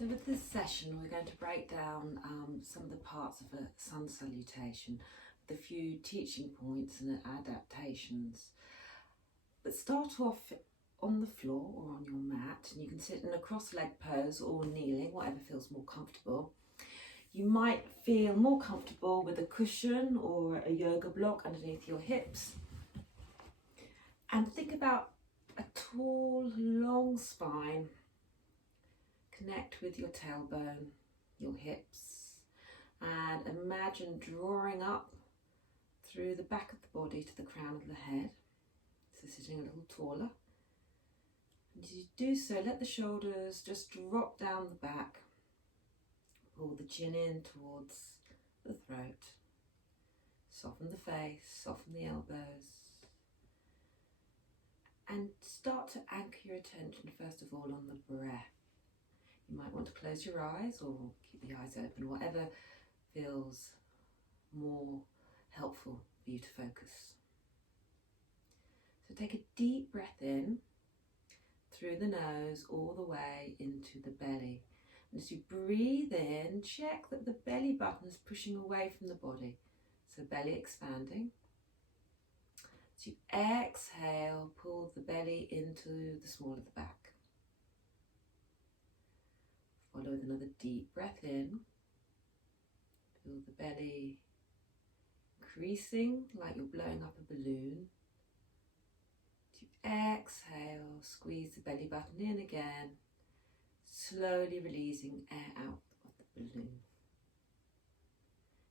So with this session, we're going to break down some of the parts of a sun salutation with a few teaching points and adaptations. But start off on the floor or on your mat, and you can sit in a cross-legged pose or kneeling, whatever feels more comfortable. You might feel more comfortable with a cushion or a yoga block underneath your hips. And think about a tall, long spine. Connect with your tailbone, your hips, and imagine drawing up through the back of the body to the crown of the head. So sitting a little taller. And as you do so, let the shoulders just drop down the back. Pull the chin in towards the throat. Soften the face, soften the elbows. And start to anchor your attention first of all on the breath. You might want to close your eyes or keep the eyes open, whatever feels more helpful for you to focus. So take a deep breath in through the nose all the way into the belly. And as you breathe in, check that the belly button is pushing away from the body. So belly expanding. As you exhale, pull the belly into the small of the back. Follow with another deep breath in. Feel the belly increasing like you're blowing up a balloon. As you exhale, squeeze the belly button in again, slowly releasing air out of the balloon.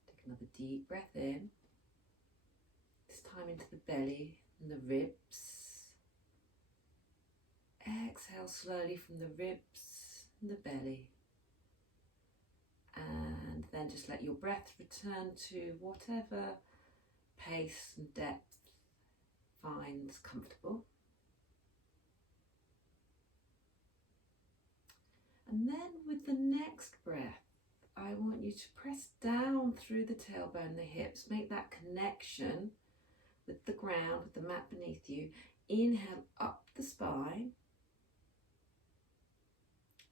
Take another deep breath in, this time into the belly and the ribs. Exhale slowly from the ribs and the belly. And then just let your breath return to whatever pace and depth finds comfortable. And then with the next breath, I want you to press down through the tailbone, the hips, make that connection with the ground, with the mat beneath you. Inhale up the spine.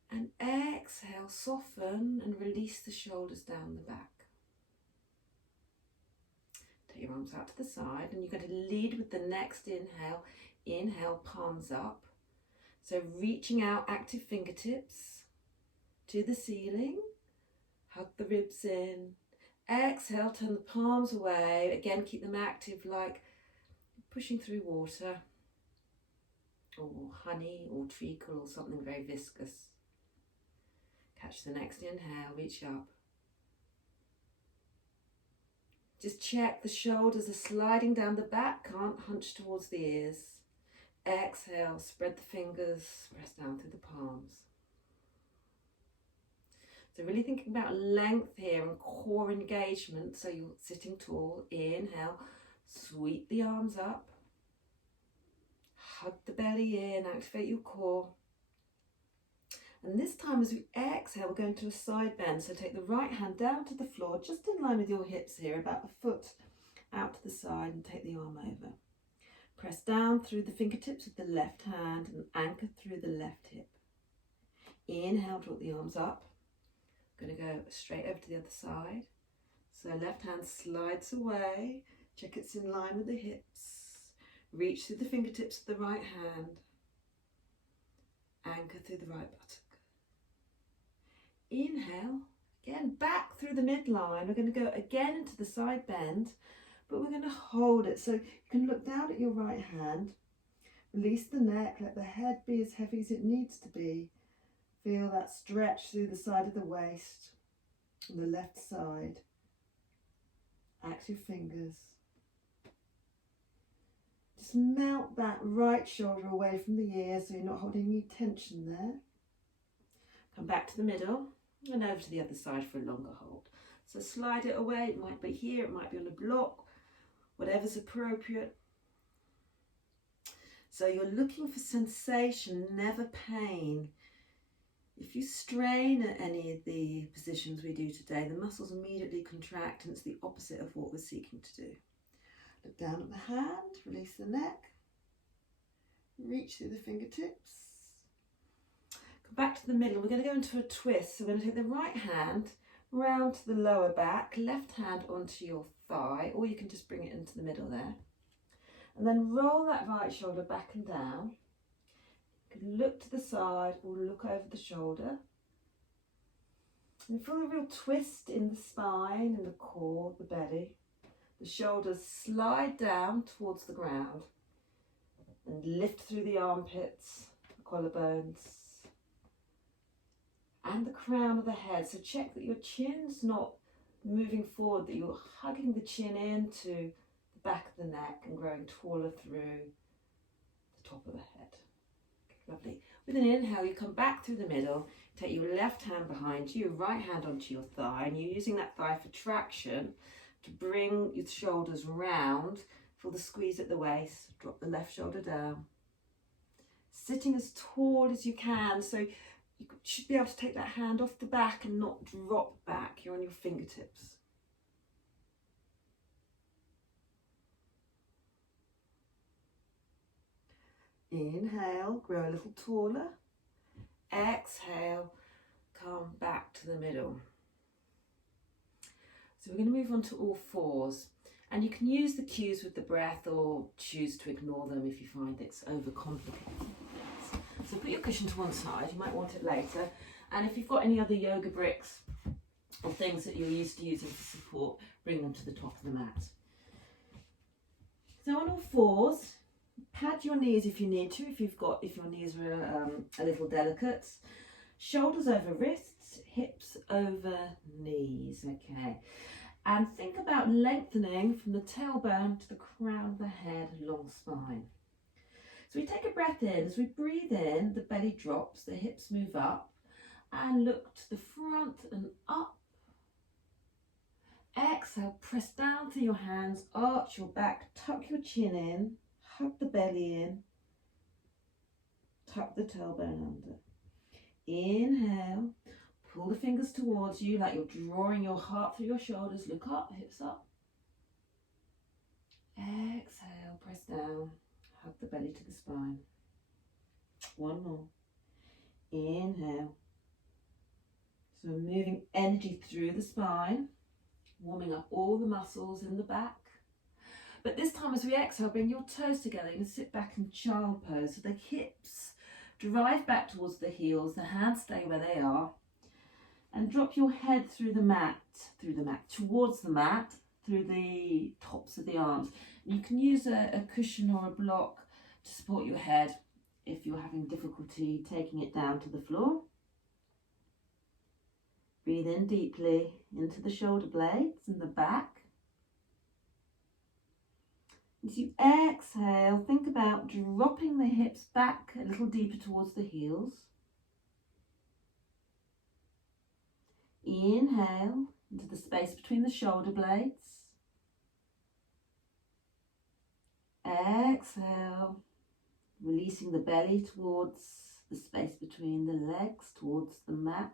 And exhale, soften and release the shoulders down the back. Take your arms out to the side, and you're going to lead with the next inhale. Inhale, palms up. So reaching out, active fingertips to the ceiling. Hug the ribs in. Exhale, turn the palms away. Again, keep them active like pushing through water or honey or treacle or something very viscous. Catch the next inhale, reach up. Just check the shoulders are sliding down the back, can't hunch towards the ears. Exhale, spread the fingers, press down through the palms. So really thinking about length here and core engagement, so you're sitting tall. Inhale, sweep the arms up. Hug the belly in, activate your core. And this time as we exhale, we're going to a side bend. So take the right hand down to the floor, just in line with your hips here, about a foot out to the side, and take the arm over. Press down through the fingertips of the left hand and anchor through the left hip. Inhale, draw the arms up. I'm going to go straight over to the other side. So left hand slides away. Check it's in line with the hips. Reach through the fingertips of the right hand. Anchor through the right buttock. Inhale, again back through the midline. We're going to go again into the side bend, but we're going to hold it. So you can look down at your right hand, release the neck, let the head be as heavy as it needs to be. Feel that stretch through the side of the waist on the left side. Active fingers. Just melt that right shoulder away from the ear so you're not holding any tension there. Come back to the middle and over to the other side for a longer hold. So slide it away, it might be here, it might be on a block, whatever's appropriate. So you're looking for sensation, never pain. If you strain at any of the positions we do today, the muscles immediately contract, and it's the opposite of what we're seeking to do. Look down at the hand, release the neck, reach through the fingertips. Come back to the middle. We're going to go into a twist. So we're going to take the right hand round to the lower back, left hand onto your thigh, or you can just bring it into the middle there. And then roll that right shoulder back and down. You can look to the side or look over the shoulder. And feel a real twist in the spine, in the core, the belly. The shoulders slide down towards the ground and lift through the armpits, the collarbones, and the crown of the head. So check that your chin's not moving forward, that you're hugging the chin into the back of the neck and growing taller through the top of the head. Lovely. With an inhale, you come back through the middle, take your left hand behind you, your right hand onto your thigh, and you're using that thigh for traction to bring your shoulders round. Feel the squeeze at the waist, drop the left shoulder down. Sitting as tall as you can, so you should be able to take that hand off the back and not drop back. You're on your fingertips. Inhale, grow a little taller. Exhale, come back to the middle. So we're going to move on to all fours. And you can use the cues with the breath or choose to ignore them if you find it's overcomplicated. So put your cushion to one side, you might want it later. And if you've got any other yoga bricks or things that you're used to using for support, bring them to the top of the mat. So on all fours, pad your knees if you need to, if your knees are a little delicate. Shoulders over wrists, hips over knees, okay. And think about lengthening from the tailbone to the crown of the head, long spine. So we take a breath in. As we breathe in, the belly drops, the hips move up, and look to the front and up. Exhale, press down through your hands, arch your back, tuck your chin in, hug the belly in, tuck the tailbone under. Inhale, pull the fingers towards you like you're drawing your heart through your shoulders. Look up, hips up. Exhale, press down, hug the belly to the spine. One more. Inhale. So we're moving energy through the spine, warming up all the muscles in the back. But this time as we exhale, bring your toes together. You can sit back in child pose. So the hips drive back towards the heels, the hands stay where they are. And drop your head through the mat, towards the mat, through the tops of the arms. And you can use a cushion or a block to support your head if you're having difficulty taking it down to the floor. Breathe in deeply into the shoulder blades and the back. As you exhale, think about dropping the hips back a little deeper towards the heels. Inhale into the space between the shoulder blades. Exhale, releasing the belly towards the space between the legs, towards the mat.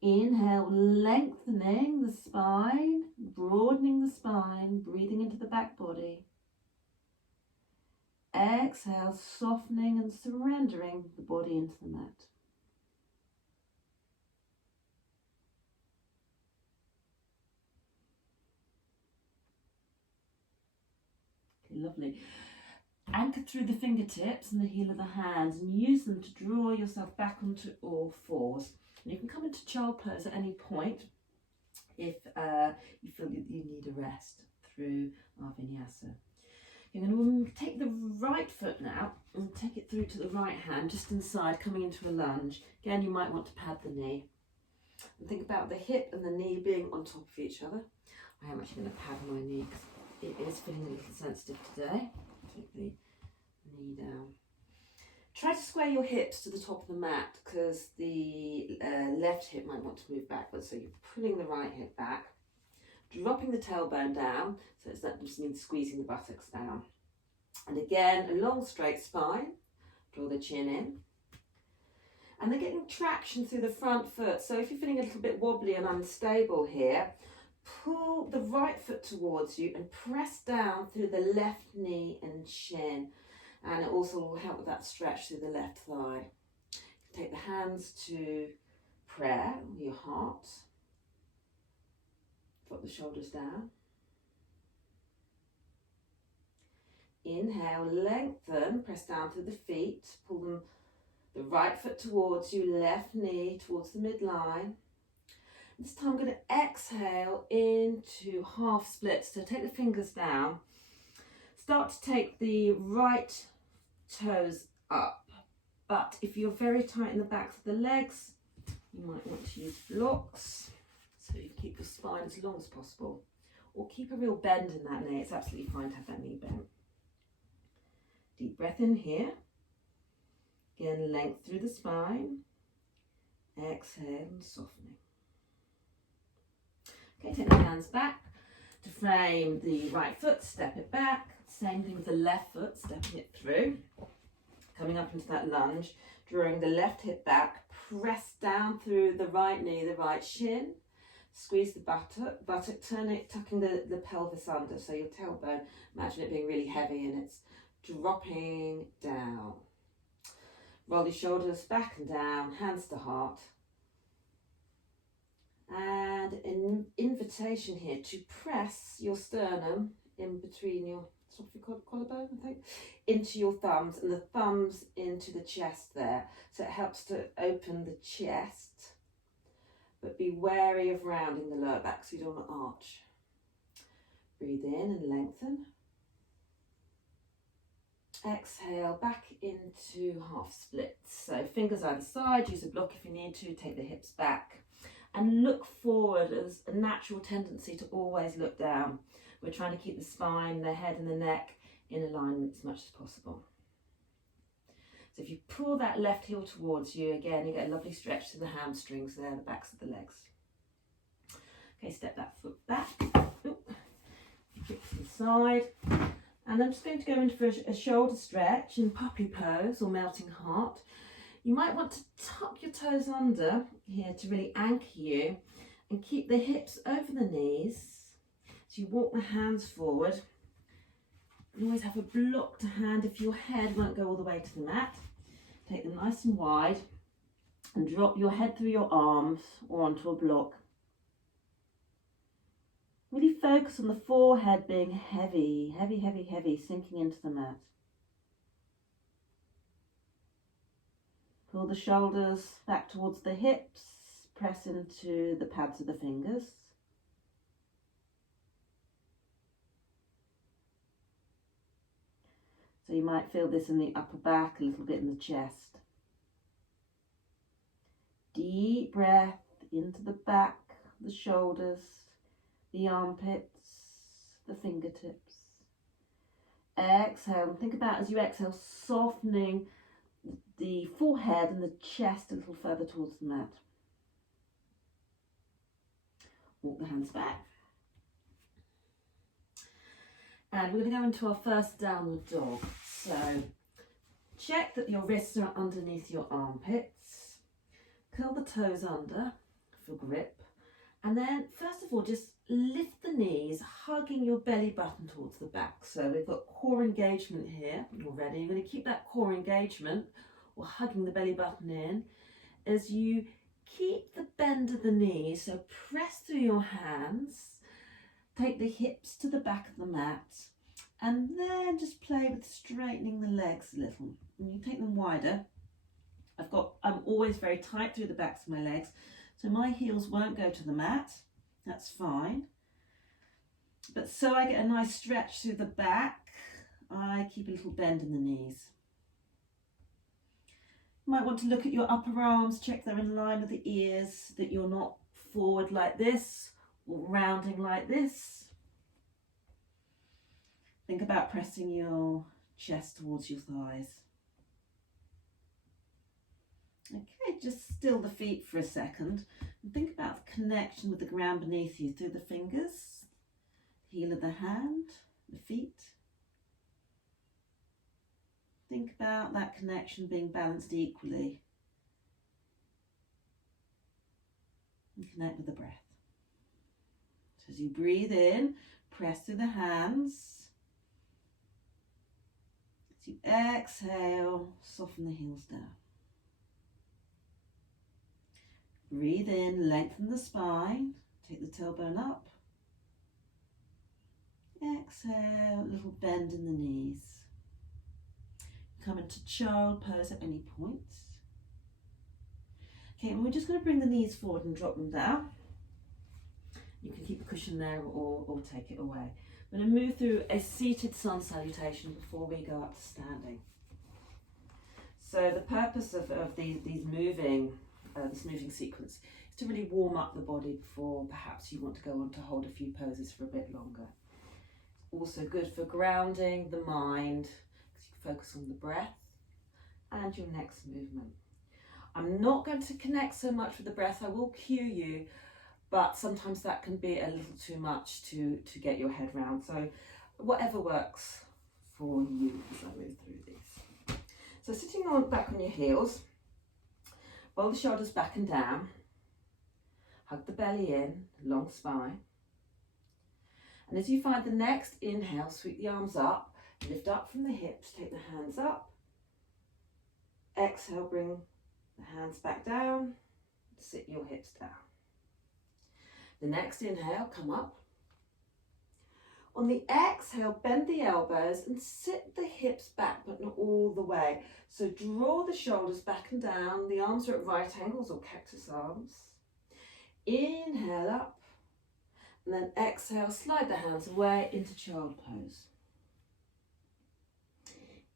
Inhale, lengthening the spine, broadening the spine, breathing into the back body. Exhale, softening and surrendering the body into the mat. Lovely. Anchor through the fingertips and the heel of the hands and use them to draw yourself back onto all fours. And you can come into child pose at any point if you feel that you need a rest through our Vinyassa. You're going to take the right foot now and take it through to the right hand, just inside, coming into a lunge. Again, you might want to pad the knee. And think about the hip and the knee being on top of each other. I am actually going to pad my knee because it is feeling a little sensitive today. Take the knee down. Try to square your hips to the top of the mat because the left hip might want to move backwards. So you're pulling the right hip back, dropping the tailbone down. So that just means squeezing the buttocks down. And again, a long straight spine. Draw the chin in. And then getting traction through the front foot. So if you're feeling a little bit wobbly and unstable here, pull the right foot towards you and press down through the left knee and shin. And it also will help with that stretch through the left thigh. hands to prayer, your heart. Drop the shoulders down. Inhale, lengthen, press down through the feet, pull them, the right foot towards you, left knee towards the midline. This time I'm going to exhale into half splits. So take the fingers down. Start to take the right toes up. But if you're very tight in the backs of the legs, you might want to use blocks so you keep your spine as long as possible. Or keep a real bend in that knee. It's absolutely fine to have that knee bent. Deep breath in here. Again, length through the spine. Exhale and softening. Okay, take the hands back to frame the right foot, step it back. Same thing with the left foot, stepping it through. Coming up into that lunge, drawing the left hip back, press down through the right knee, the right shin. Squeeze the buttock, turn it, tucking the pelvis under. So your tailbone, imagine it being really heavy and it's dropping down. Roll your shoulders back and down, hands to heart. And an invitation here to press your sternum in between your collarbone, I think, into your thumbs, and the thumbs into the chest there. So it helps to open the chest, but be wary of rounding the lower back so you don't want to arch. Breathe in and lengthen. Exhale back into half splits. So fingers either side, use a block if you need to, take the hips back. And look forward as a natural tendency to always look down. We're trying to keep the spine, the head and the neck in alignment as much as possible. So if you pull that left heel towards you, again, you get a lovely stretch to the hamstrings there, the backs of the legs. Okay, step that foot back. Kick to the side. And I'm just going to go into for a shoulder stretch in puppy pose or melting heart. You might want to tuck your toes under here to really anchor you and keep the hips over the knees. So you walk the hands forward. You always have a blocked hand if your head won't go all the way to the mat. Take them nice and wide and drop your head through your arms or onto a block. Really focus on the forehead being heavy, heavy, heavy, heavy, sinking into the mat. Pull the shoulders back towards the hips, press into the pads of the fingers. So you might feel this in the upper back, a little bit in the chest. Deep breath into the back, the shoulders, the armpits, the fingertips. Exhale, and think about as you exhale, softening the forehead and the chest a little further towards the mat. Walk the hands back. And we're going to go into our first downward dog. So check that your wrists are underneath your armpits. Curl the toes under for grip. And then first of all, just lift the knees, hugging your belly button towards the back. So we've got core engagement here already. You're going to keep that core engagement or hugging the belly button in as you keep the bend of the knees. So press through your hands, take the hips to the back of the mat, and then just play with straightening the legs a little. And you take them wider. I'm always very tight through the backs of my legs, so my heels won't go to the mat. That's fine. But so I get a nice stretch through the back, I keep a little bend in the knees. You might want to look at your upper arms, check they're in line with the ears, that you're not forward like this or rounding like this. Think about pressing your chest towards your thighs. Okay, just still the feet for a second and think about the connection with the ground beneath you through the fingers, the heel of the hand, the feet. Think about that connection being balanced equally. And connect with the breath. So as you breathe in, press through the hands. As you exhale, soften the heels down. Breathe in, lengthen the spine, take the tailbone up. Exhale, a little bend in the knees. Come into child pose at any point. Okay, and we're just going to bring the knees forward and drop them down. You can keep the cushion there or take it away. I'm going to move through a seated sun salutation before we go up to standing. So the purpose of this moving sequence is to really warm up the body before perhaps you want to go on to hold a few poses for a bit longer. It's also good for grounding the mind because you focus on the breath and your next movement. I'm not going to connect so much with the breath. I will cue you, but sometimes that can be a little too much to get your head round. So whatever works for you as I move through these. So sitting back on your heels, roll the shoulders back and down, hug the belly in, long spine. And as you find the next inhale, sweep the arms up, lift up from the hips, take the hands up. Exhale, bring the hands back down, sit your hips down. The next inhale, come up. On the exhale, bend the elbows and sit the hips back, but not all the way. So draw the shoulders back and down. The arms are at right angles or cactus arms. Inhale up. And then exhale, slide the hands away into child pose.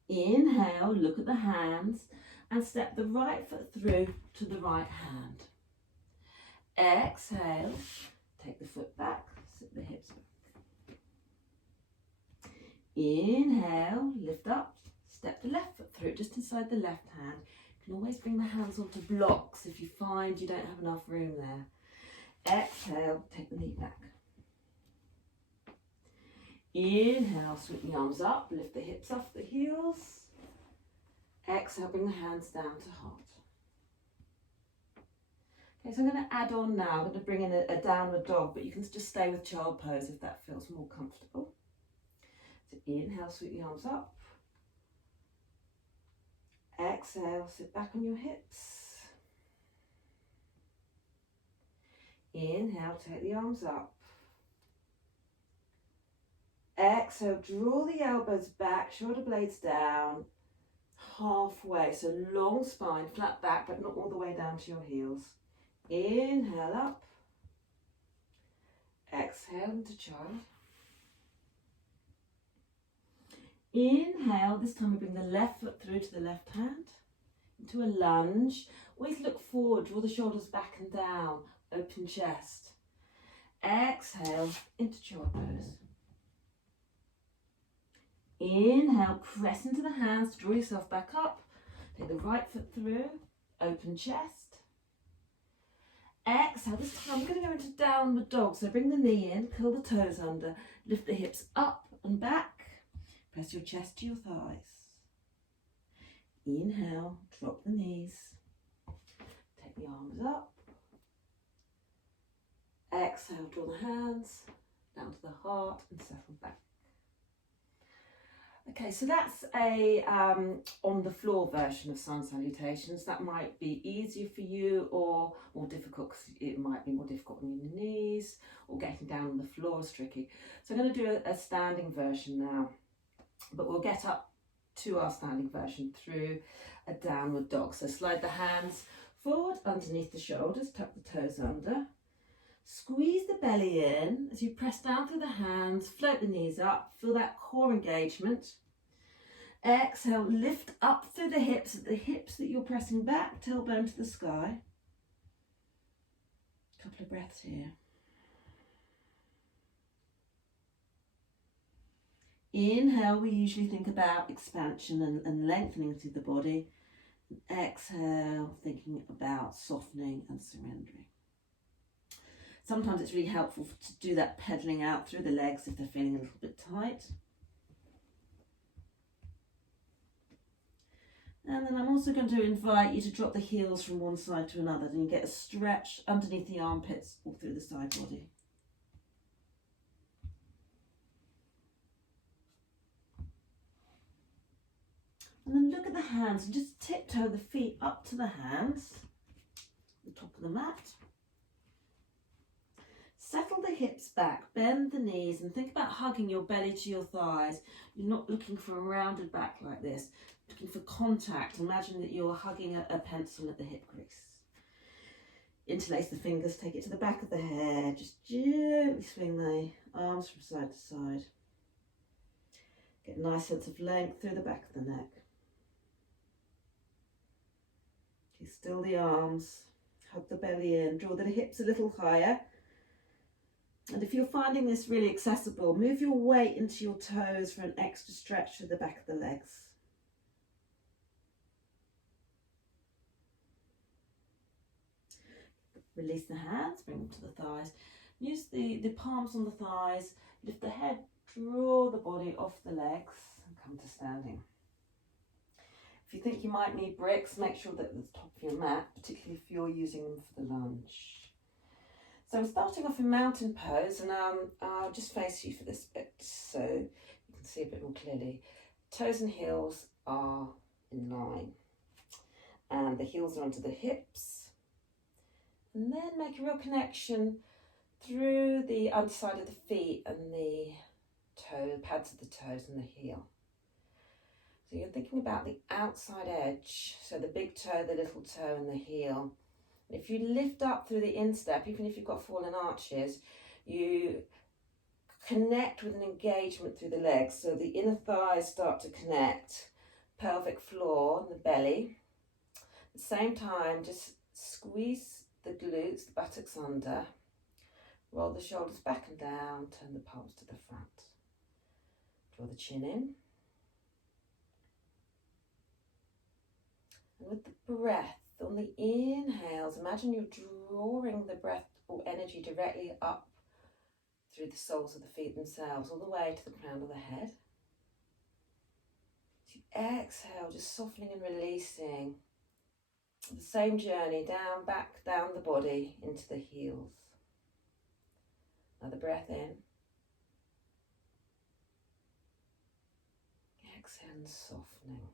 Inhale, look at the hands and step the right foot through to the right hand. Exhale, take the foot back, sit the hips back. Inhale, lift up, step the left foot through just inside the left hand. You can always bring the hands onto blocks if you find you don't have enough room there. Exhale, take the knee back. Inhale, sweep the arms up, lift the hips off the heels. Exhale, bring the hands down to heart. Okay, so I'm going to add on now. I'm going to bring in a downward dog, but you can just stay with child pose if that feels more comfortable. So inhale, sweep the arms up. Exhale, sit back on your hips. Inhale, take the arms up. Exhale, draw the elbows back, shoulder blades down, halfway. So long spine, flat back, but not all the way down to your heels. Inhale up. Exhale into child. Inhale, this time we bring the left foot through to the left hand into a lunge. Always look forward, draw the shoulders back and down, open chest. Exhale into child pose. Inhale, press into the hands, draw yourself back up. Take the right foot through, open chest. Exhale, this time we're going to go into downward dog. So bring the knee in, curl the toes under, lift the hips up and back. Press your chest to your thighs. Inhale, drop the knees. Take the arms up. Exhale, draw the hands down to the heart and settle back. Okay, so that's a on the floor version of sun salutations. That might be easier for you or more difficult because it might be more difficult on your knees or getting down on the floor is tricky. So I'm going to do a standing version now, but we'll get up to our standing version through a downward dog. So slide the hands forward underneath the shoulders, tuck the toes under. Squeeze the belly in as you press down through the hands, float the knees up, feel that core engagement. Exhale, lift up through the hips that you're pressing back, tailbone to the sky. Couple of breaths here. Inhale, we usually think about expansion and lengthening through the body. Exhale, thinking about softening and surrendering. Sometimes it's really helpful to do that pedaling out through the legs if they're feeling a little bit tight. And then I'm also going to invite you to drop the heels from one side to another, and you get a stretch underneath the armpits all through the side body. And then look at the hands and just tiptoe the feet up to the hands, the top of the mat. Settle the hips back, bend the knees, and think about hugging your belly to your thighs. You're not looking for a rounded back like this, looking for contact. Imagine that you're hugging a pencil at the hip crease. Interlace the fingers, take it to the back of the head. Just gently swing the arms from side to side. Get a nice sense of length through the back of the neck. Okay, still the arms, hug the belly in, draw the hips a little higher. And if you're finding this really accessible, move your weight into your toes for an extra stretch through the back of the legs. Release the hands, bring them to the thighs. Use the palms on the thighs, lift the head, draw the body off the legs and come to standing. If you think you might need bricks, make sure that at the top of your mat, particularly if you're using them for the lunge. So we're starting off in mountain pose, and I'll just face you for this bit so you can see a bit more clearly. Toes and heels are in line, and the heels are onto the hips. And then make a real connection through the underside of the feet and the pads of the toes and the heel. So you're thinking about the outside edge, so the big toe, the little toe and the heel. If you lift up through the instep, even if you've got fallen arches, you connect with an engagement through the legs. So the inner thighs start to connect, pelvic floor and the belly. At the same time, just squeeze the glutes, the buttocks under, roll the shoulders back and down, turn the palms to the front. Draw the chin in. And with the breath, on the inhales, imagine you're drawing the breath or energy directly up through the soles of the feet themselves, all the way to the crown of the head. As you exhale, just softening and releasing. The same journey, down, back, down the body, into the heels. Another breath in. Exhale and softening.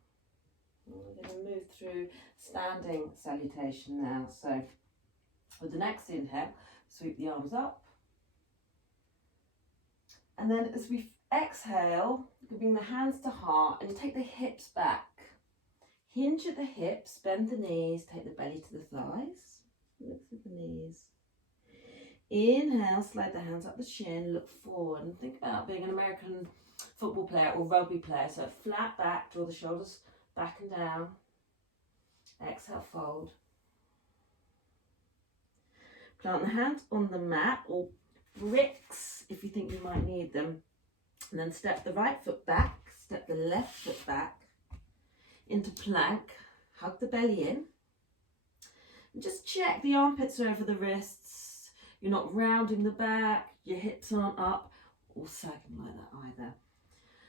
We're going to move through standing salutation now. So with the next inhale, sweep the arms up. And then as we exhale, you can bring the hands to heart and you take the hips back. Hinge at the hips, bend the knees, take the belly to the thighs. Look through the knees. Inhale, slide the hands up the chin, look forward and think about being an American football player or rugby player. So flat back, draw the shoulders back and down. Exhale, fold. Plant the hands on the mat or bricks if you think you might need them. And then step the right foot back, step the left foot back into plank. Hug the belly in. And just check the armpits are over the wrists. You're not rounding the back, your hips aren't up or sagging like that either.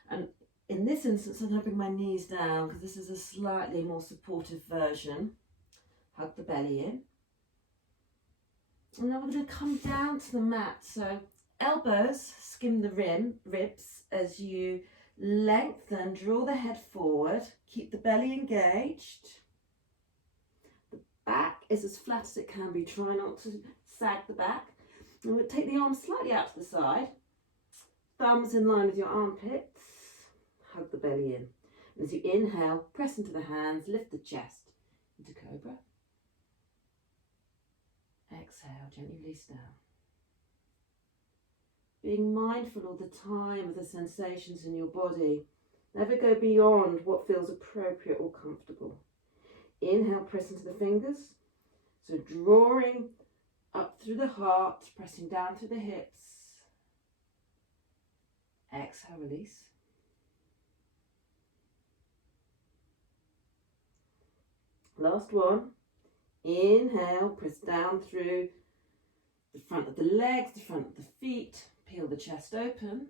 And in this instance, I'm going to bring my knees down because this is a slightly more supportive version. Hug the belly in. And now we're going to come down to the mat. So elbows skim the ribs as you lengthen, draw the head forward, keep the belly engaged. The back is as flat as it can be. Try not to sag the back. And we'll take the arms slightly out to the side. Thumbs in line with your armpits. Hug the belly in. And as you inhale, press into the hands, lift the chest into cobra. Exhale, gently release down. Being mindful all the time of the sensations in your body. Never go beyond what feels appropriate or comfortable. Inhale, press into the fingers. So drawing up through the heart, pressing down through the hips. Exhale, release. Last one. Inhale, press down through the front of the legs, the front of the feet. Peel the chest open.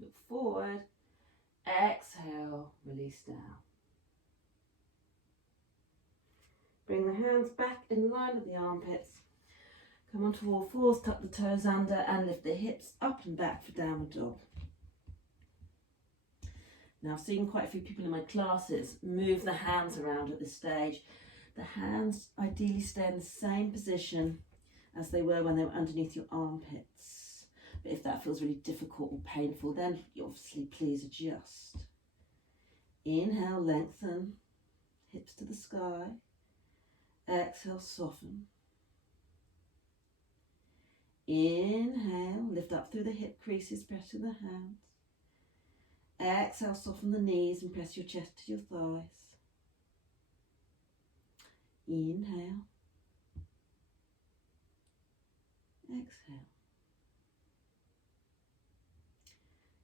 Look forward. Exhale, release down. Bring the hands back in line with the armpits. Come onto all fours, tuck the toes under and lift the hips up and back for downward dog. Now I've seen quite a few people in my classes move the hands around at this stage. The hands ideally stay in the same position as they were when they were underneath your armpits. But if that feels really difficult or painful, then you obviously please adjust. Inhale, lengthen, hips to the sky. Exhale, soften. Inhale, lift up through the hip creases, press to the hands. Exhale, soften the knees and press your chest to your thighs. Inhale. Exhale.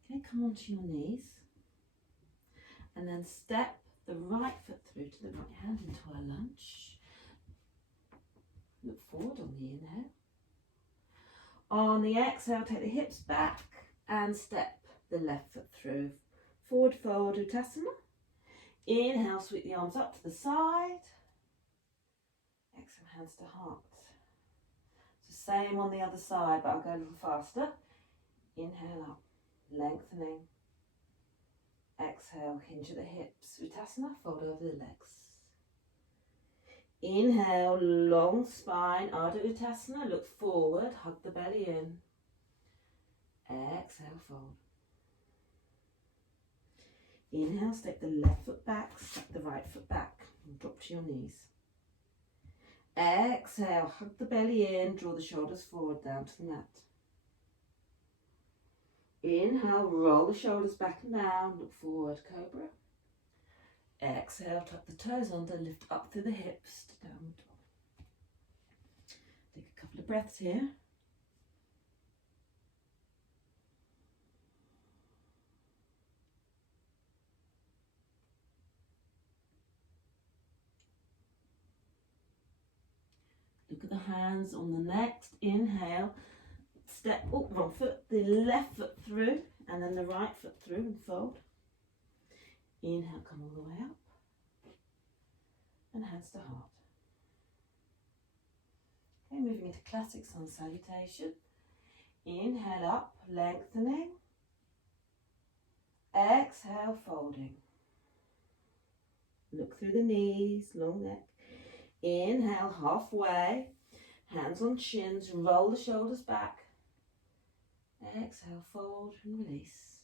Okay, come onto your knees. And then step the right foot through to the right hand into a lunge. Look forward on the inhale. On the exhale, take the hips back and step the left foot through. Forward fold Uttasana. Inhale, sweep the arms up to the side. Exhale, hands to heart. So same on the other side, but I'll go a little faster. Inhale up, lengthening. Exhale, hinge at the hips. Uttasana, fold over the legs. Inhale, long spine, Ardha Uttasana, look forward, hug the belly in. Exhale, fold. Inhale, step the left foot back, step the right foot back, and drop to your knees. Exhale, hug the belly in, draw the shoulders forward down to the mat. Inhale, roll the shoulders back and down, look forward, cobra. Exhale, tuck the toes under, lift up through the hips to downward dog. Take a couple of breaths here. Look at the hands on the next inhale. Step up, wrong foot, the left foot through, and then the right foot through and fold. Inhale, come all the way up. And hands to heart. Okay, moving into classic sun salutation. Inhale up, lengthening. Exhale, folding. Look through the knees, long neck. Inhale, halfway. Hands on shins, roll the shoulders back. Exhale, fold and release.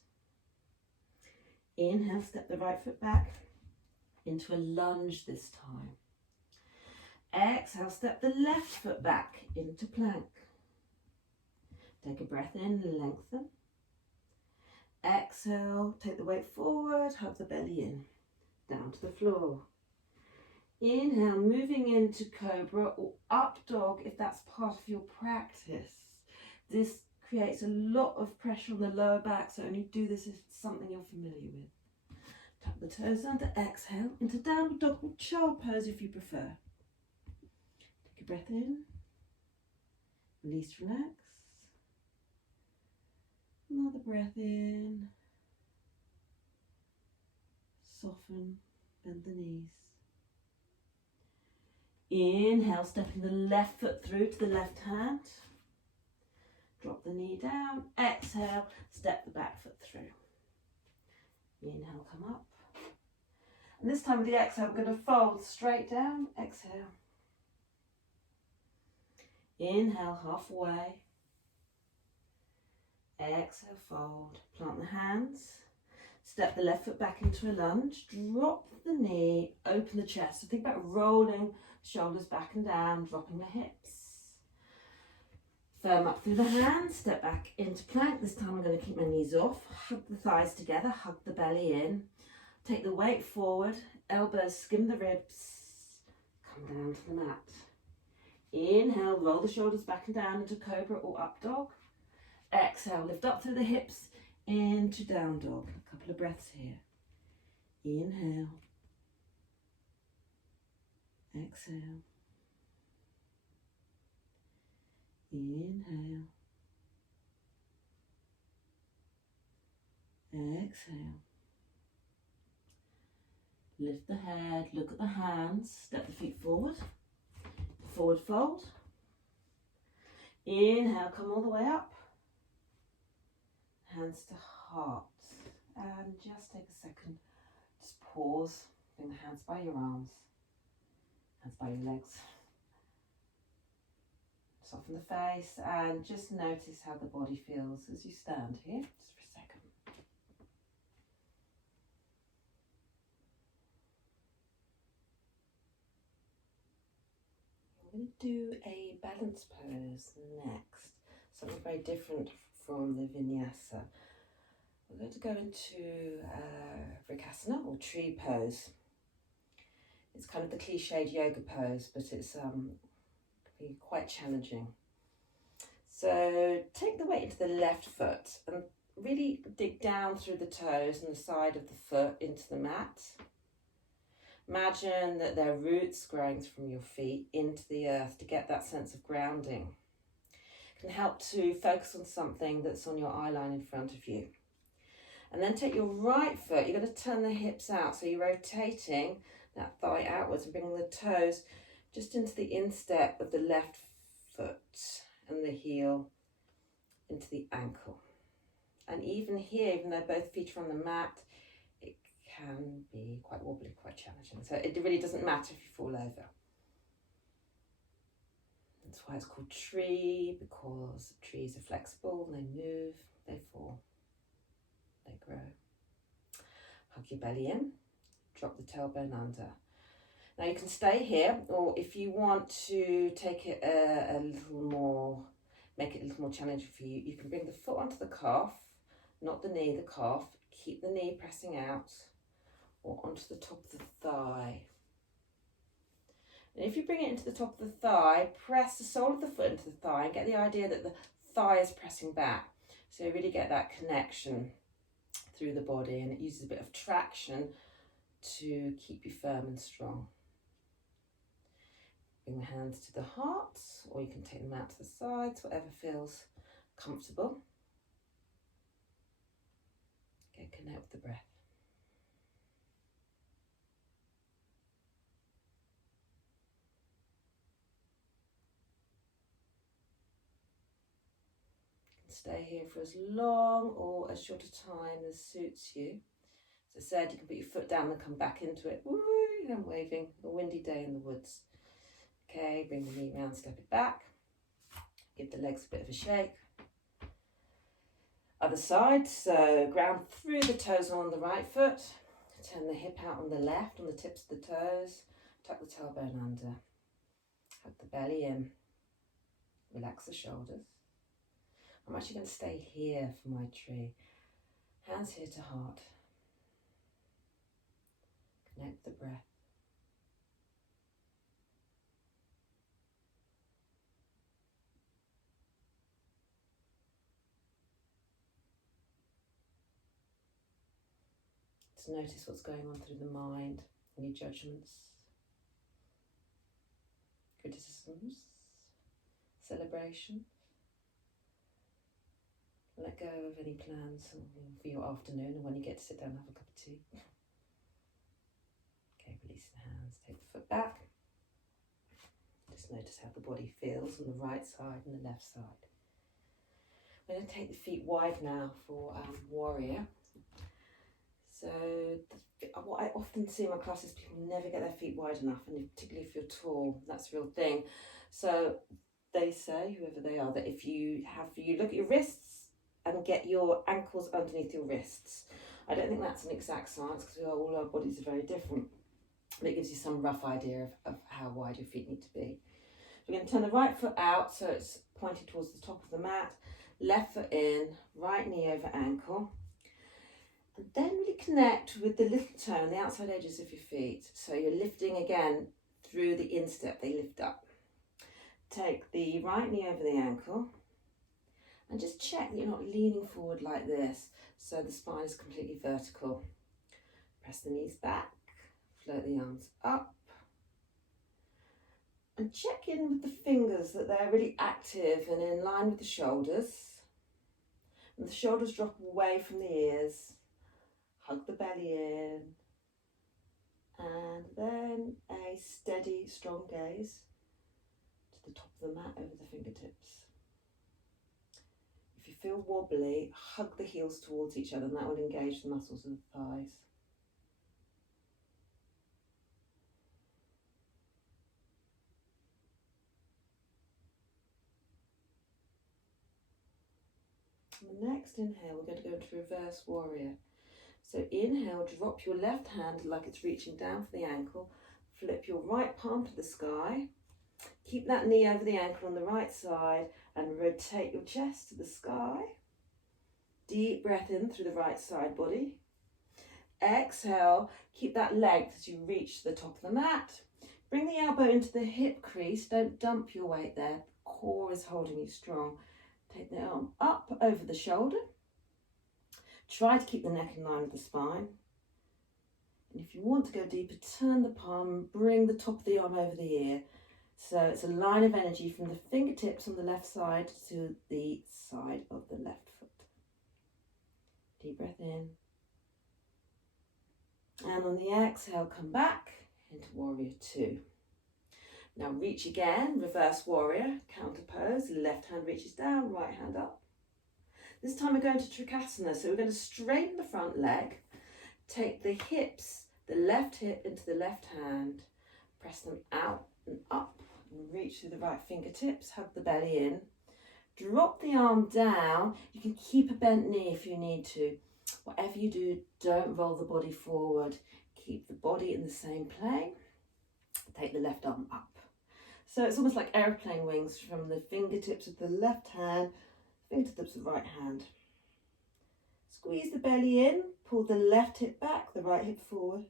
Inhale, step the right foot back into a lunge this time. Exhale, step the left foot back into plank. Take a breath in, lengthen. Exhale, take the weight forward, hug the belly in, down to the floor. Inhale, moving into cobra or up dog if that's part of your practice. This creates a lot of pressure on the lower back, so only do this if it's something you're familiar with. Tuck the toes under, exhale, into downward dog or child pose if you prefer. Take a breath in, release, relax. Another breath in, soften, bend the knees. Inhale, stepping the left foot through to the left hand. Drop the knee down. Exhale, step the back foot through. Inhale, come up. And this time with the exhale, we're going to fold straight down. Exhale. Inhale, halfway. Exhale, fold. Plant the hands. Step the left foot back into a lunge. Drop the knee, open the chest. So think about rolling shoulders back and down, dropping the hips. Firm up through the hands, step back into plank. This time I'm going to keep my knees off. Hug the thighs together, hug the belly in. Take the weight forward, elbows skim the ribs. Come down to the mat. Inhale, roll the shoulders back and down into cobra or up dog. Exhale, lift up through the hips into down dog. A couple of breaths here. Inhale. Exhale. Inhale. Exhale. Lift the head, look at the hands, step the feet forward. Forward fold. Inhale, come all the way up. Hands to heart. And just take a second. Just pause. Bring the hands by your arms. Hands by your legs. Soften the face and just notice how the body feels as you stand here, just for a second. I'm going to do a balance pose next, something very different from the Vinyassa. We're going to go into Vinyassa or tree pose. It's kind of the cliched yoga pose, but it's be quite challenging. So take the weight into the left foot and really dig down through the toes and the side of the foot into the mat. Imagine that there are roots growing from your feet into the earth to get that sense of grounding. It can help to focus on something that's on your eye line in front of you. And then take your right foot, you're going to turn the hips out, so you're rotating that thigh outwards and bringing the toes just into the instep of the left foot and the heel into the ankle. And even here, even though both feet are on the mat, it can be quite wobbly, quite challenging. So it really doesn't matter if you fall over. That's why it's called tree, because trees are flexible, they move, they fall, they grow. Hug your belly in, drop the tailbone under. Now you can stay here, or if you want to take it a little more, make it a little more challenging for you, you can bring the foot onto the calf, not the knee, the calf. Keep the knee pressing out, or onto the top of the thigh. And if you bring it into the top of the thigh, press the sole of the foot into the thigh and get the idea that the thigh is pressing back. So you really get that connection through the body, and it uses a bit of traction to keep you firm and strong. Bring the hands to the heart, or you can take them out to the sides, whatever feels comfortable. Okay, connect with the breath. Stay here for as long or as short a time as suits you. As I said, you can put your foot down and come back into it. Woo, I'm waving. A windy day in the woods. Okay, bring the knee round, step it back. Give the legs a bit of a shake. Other side, so ground through the toes on the right foot. Turn the hip out on the left, on the tips of the toes. Tuck the tailbone under. Hug the belly in. Relax the shoulders. I'm actually going to stay here for my tree. Hands here to heart. Connect with the breath. Just notice what's going on through the mind, any judgments, criticisms, celebrations. Let go of any plans for your afternoon and when you get to sit down and have a cup of tea. Okay, release the hands, take the foot back. Just notice how the body feels on the right side and the left side. I'm going to take the feet wide now for warrior. So what I often see in my classes, people never get their feet wide enough, and particularly if you're tall, that's a real thing. So they say, whoever they are, that if you look at your wrists and get your ankles underneath your wrists. I don't think that's an exact science because all our bodies are very different, but it gives you some rough idea of how wide your feet need to be. We're going to turn the right foot out so it's pointed towards the top of the mat, left foot in, right knee over ankle, and then really connect with the little toe and the outside edges of your feet. So you're lifting again through the instep, they lift up. Take the right knee over the ankle and just check that you're not leaning forward like this, so the spine is completely vertical. Press the knees back, float the arms up, and check in with the fingers that they're really active and in line with the shoulders. And the shoulders drop away from the ears. Hug the belly in, and then a steady, strong gaze to the top of the mat over the fingertips. If you feel wobbly, hug the heels towards each other, and that will engage the muscles of the thighs. On the next inhale, we're going to go into reverse warrior. So inhale, drop your left hand like it's reaching down for the ankle. Flip your right palm to the sky. Keep that knee over the ankle on the right side and rotate your chest to the sky. Deep breath in through the right side body. Exhale, keep that length as you reach the top of the mat. Bring the elbow into the hip crease. Don't dump your weight there. The core is holding you strong. Take the arm up over the shoulder. Try to keep the neck in line with the spine. And if you want to go deeper, turn the palm and bring the top of the arm over the ear. So it's a line of energy from the fingertips on the left side to the side of the left foot. Deep breath in. And on the exhale, come back into warrior two. Now reach again, reverse warrior, counter pose. Left hand reaches down, right hand up. This time we're going to Trikonasana. So we're going to straighten the front leg. Take the hips, the left hip into the left hand. Press them out and up. And reach through the right fingertips, hug the belly in. Drop the arm down. You can keep a bent knee if you need to. Whatever you do, don't roll the body forward. Keep the body in the same plane. Take the left arm up. So it's almost like airplane wings from the fingertips of the left hand, fingertips of the right hand. Squeeze the belly in, pull the left hip back, the right hip forward.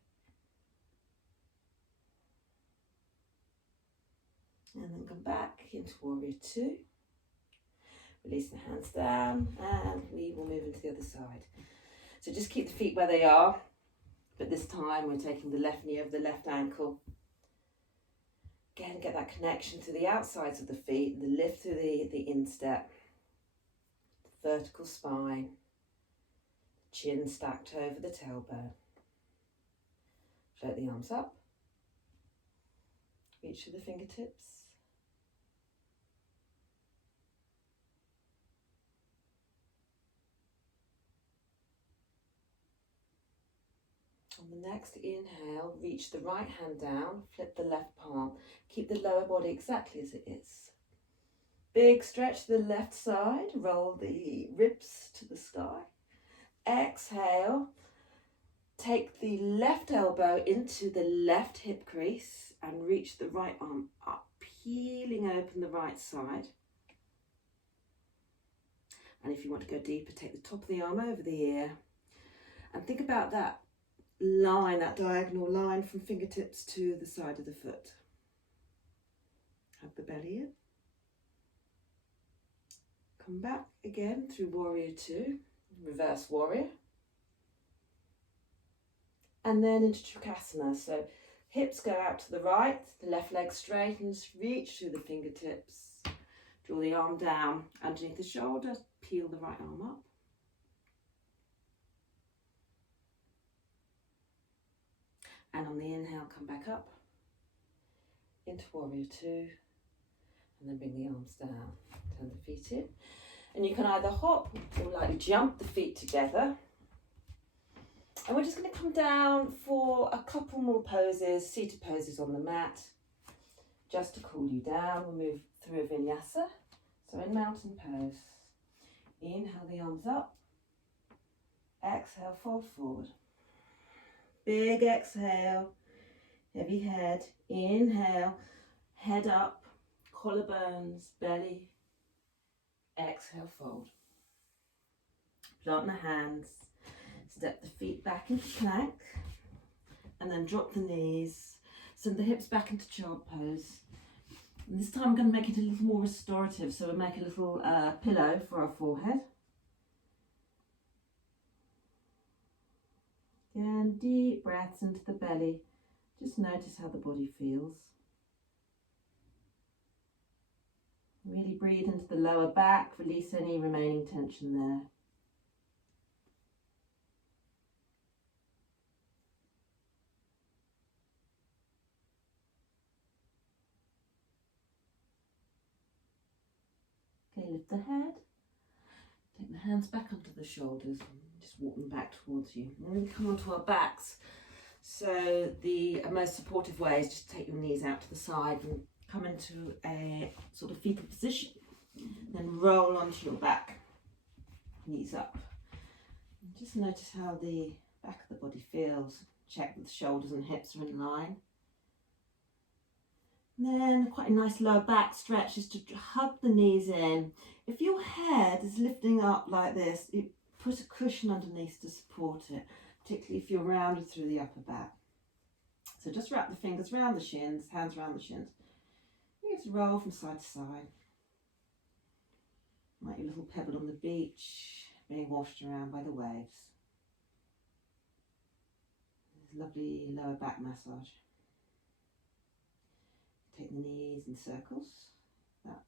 And then come back into warrior two. Release the hands down and we will move into the other side. So just keep the feet where they are, but this time we're taking the left knee over the left ankle. Again, get that connection to the outsides of the feet, the lift through the instep, the vertical spine, chin stacked over the tailbone. Float the arms up, reach for the fingertips. On the next inhale, reach the right hand down, flip the left palm. Keep the lower body exactly as it is. Big stretch to the left side, roll the ribs to the sky. Exhale, take the left elbow into the left hip crease and reach the right arm up, peeling open the right side. And if you want to go deeper, take the top of the arm over the ear and think about that line, that diagonal line from fingertips to the side of the foot. Hug the belly in. Come back again through warrior two, reverse warrior. And then into Trikonasana. So hips go out to the right, the left leg straightens, reach through the fingertips. Draw the arm down underneath the shoulder, peel the right arm up. And on the inhale, come back up into warrior two, and then bring the arms down, turn the feet in. And you can either hop or lightly jump the feet together. And we're just going to come down for a couple more poses, seated poses on the mat, just to cool you down. We'll move through a Vinyassa. So in mountain pose, inhale the arms up, exhale, fold forward. Big exhale, heavy head, inhale, head up, collarbones, belly, exhale, fold. Plant the hands, step the feet back into plank, and then drop the knees, send the hips back into child pose. And this time I'm going to make it a little more restorative, so we'll make a little pillow for our forehead. Again, deep breaths into the belly. Just notice how the body feels. Really breathe into the lower back, release any remaining tension there. Okay, lift the head. Take the hands back onto the shoulders and just walk them back towards you. And then we come onto our backs. So the most supportive way is just take your knees out to the side and come into a sort of fetal position. Then roll onto your back. knees up. And just notice how the back of the body feels. Check that the shoulders and hips are in line. And then quite a nice lower back stretch is to hug the knees in. If your head is lifting up like this, you put a cushion underneath to support it, particularly if you're rounded through the upper back. So just wrap the fingers around the shins, hands around the shins. You get to roll from side to side. Like your little pebble on the beach, being washed around by the waves. Lovely lower back massage. Take the knees in circles. That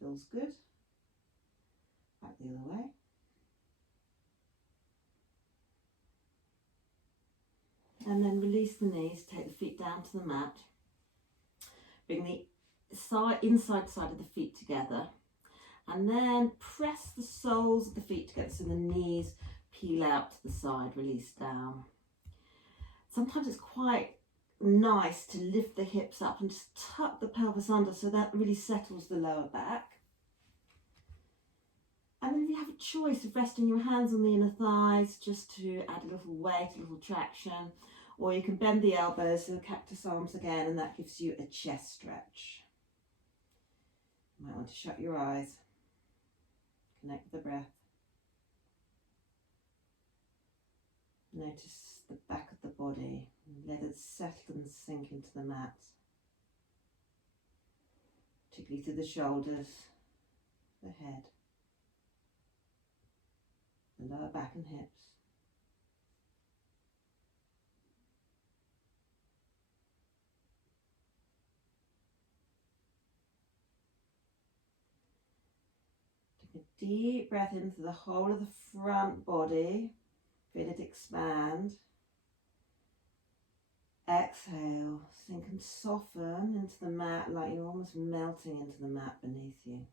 feels good. Back the other way. And then release the knees. Take the feet down to the mat. Bring the inside side of the feet together. And then press the soles of the feet together so the knees peel out to the side, release down. Sometimes it's quite nice to lift the hips up and just tuck the pelvis under so that really settles the lower back. And then if you have a choice of resting your hands on the inner thighs just to add a little weight, a little traction, or you can bend the elbows, so cactus arms again, and that gives you a chest stretch. You might want to shut your eyes, connect with the breath. Notice the back of the body, let it settle and sink into the mat, particularly through the shoulders, the head, the lower back and hips. Take a deep breath into the whole of the front body. Feel it expand. Exhale, sink and soften into the mat like you're almost melting into the mat beneath you.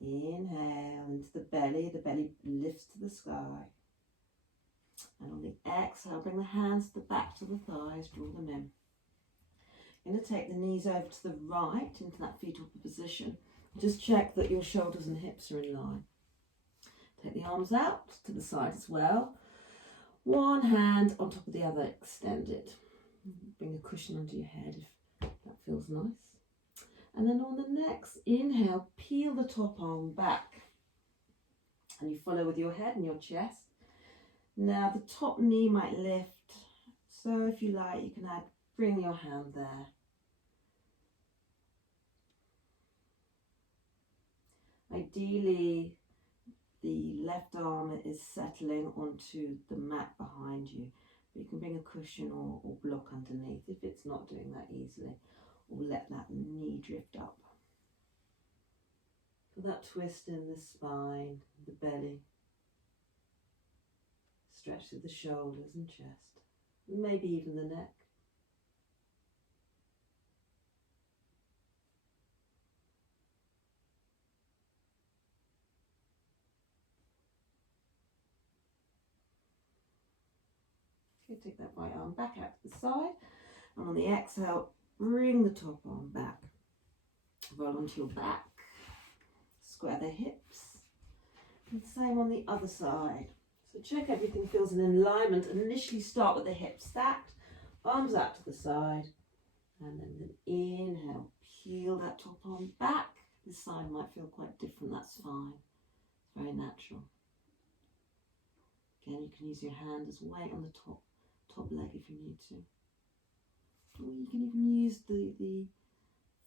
Inhale into the belly lifts to the sky. And on the exhale, bring the hands to the back to the thighs, draw them in. You're going to take the knees over to the right into that fetal position. Just check that your shoulders and hips are in line. Take the arms out to the side as well. One hand on top of the other, extend it. Bring a cushion under your head if that feels nice. And then on the next inhale, peel the top arm back. And you follow with your head and your chest. Now the top knee might lift. So if you like, you can bring your hand there. Ideally, the left arm is settling onto the mat behind you. But you can bring a cushion or block underneath if it's not doing that easily. Or let that knee drift up. Feel that twist in the spine, the belly. Stretch through the shoulders and chest. Maybe even the neck. Take that right arm back out to the side, and on the exhale, bring the top arm back. Roll onto your back, square the hips, and same on the other side. So check everything feels in alignment. Initially start with the hips stacked, arms out to the side, and then inhale, peel that top arm back. This side might feel quite different, that's fine. It's very natural. Again, you can use your hand as weight on the top leg if you need to. Or you can even use the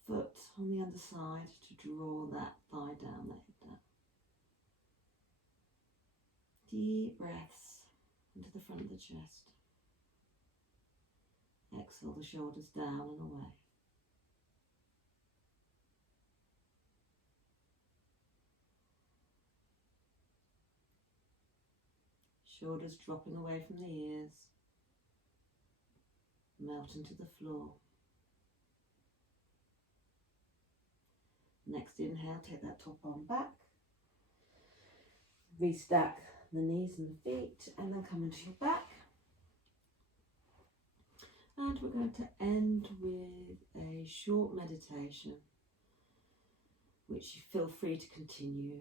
foot on the other side to draw that thigh down, that hip down. Deep breaths into the front of the chest. Exhale the shoulders down and away. Shoulders dropping away from the ears. Melt into the floor. Next inhale, take that top arm back. Restack the knees and the feet, and then come into your back. And we're going to end with a short meditation. which you feel free to continue.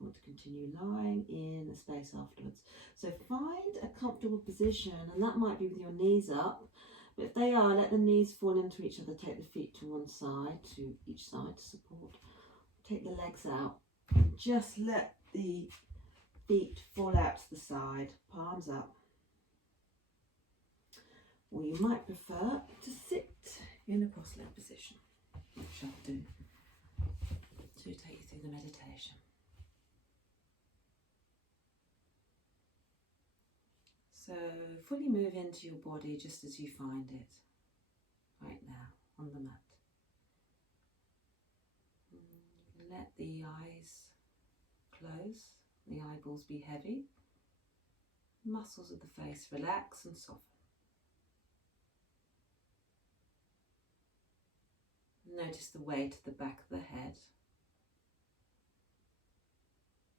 Want to continue lying in a space afterwards. So find a comfortable position, and that might be with your knees up, but if they are, let the knees fall into each other. Take the feet to one side, to each side to support. Take the legs out. Just let the feet fall out to the side, palms up. Or you might prefer to sit in a cross-leg position, which I'll do to take you through the meditation. So fully move into your body just as you find it right now on the mat. You can let the eyes close, the eyeballs be heavy, muscles of the face relax and soften. Notice the weight of the back of the head,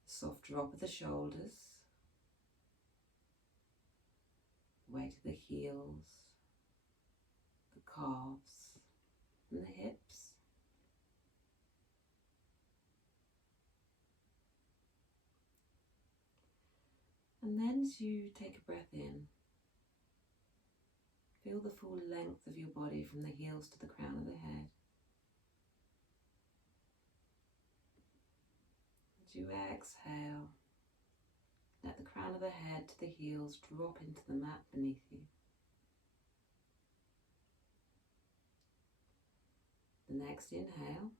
the soft drop of the shoulders, the weight of the heels, the calves and the hips. And then as you take a breath in, feel the full length of your body from the heels to the crown of the head. As you exhale, let the crown of the head to the heels drop into the mat beneath you. The next inhale,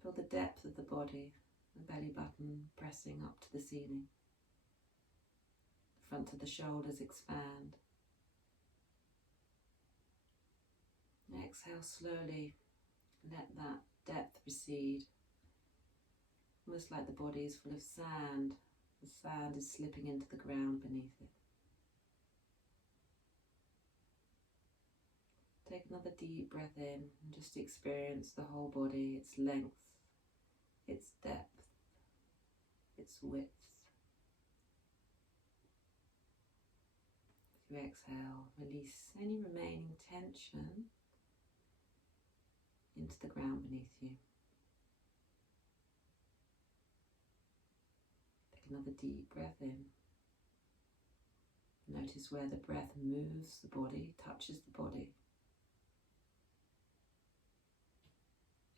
feel the depth of the body, the belly button pressing up to the ceiling. The front of the shoulders expand. Exhale slowly, let that depth recede. Almost like the body is full of sand. The sand is slipping into the ground beneath it. Take another deep breath in and just experience the whole body, its length, its depth, its width. As you exhale, release any remaining tension into the ground beneath you. Another deep breath in. Notice where the breath moves the body, touches the body.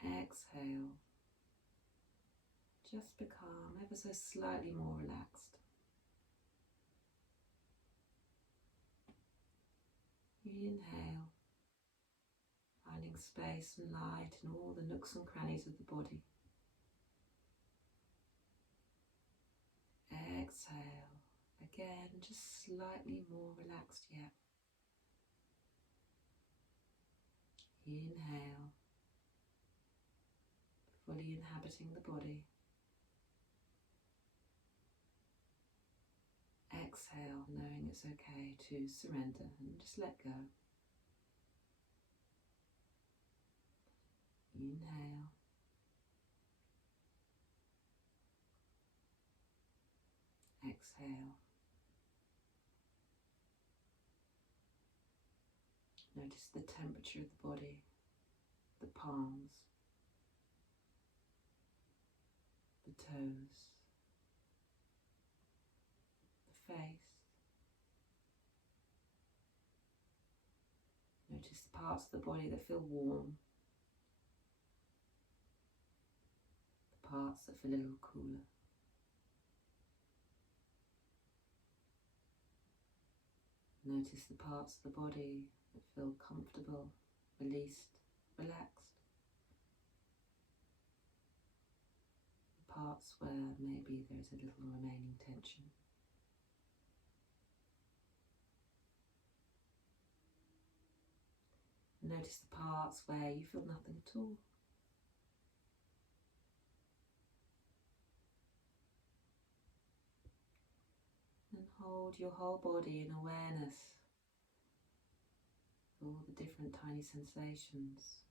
Exhale. Just become ever so slightly more relaxed. Inhale, finding space and light in all the nooks and crannies of the body. Exhale, again, just slightly more relaxed yet. Inhale, fully inhabiting the body. Exhale, knowing it's okay to surrender and just let go. Inhale. Exhale. Notice the temperature of the body, the palms, the toes, the face. Notice the parts of the body that feel warm, the parts that feel a little cooler. Notice the parts of the body that feel comfortable, released, relaxed. The parts where maybe there's a little remaining tension. Notice the parts where you feel nothing at all. And hold your whole body in awareness of all the different tiny sensations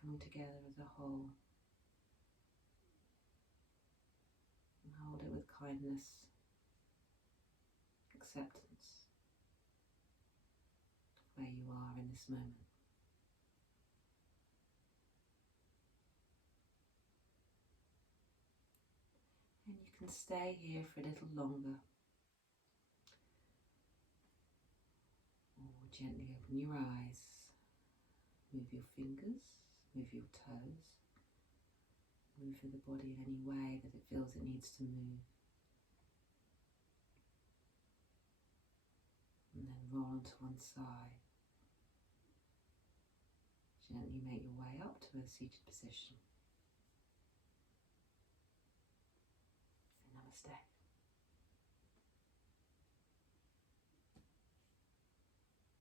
coming together as a whole. And hold it with kindness, acceptance of where you are in this moment. can stay here for a little longer. Or gently open your eyes, move your fingers, move your toes, move through the body in any way that it feels it needs to move. And then roll onto one side. Gently make your way up to a seated position. Namaste.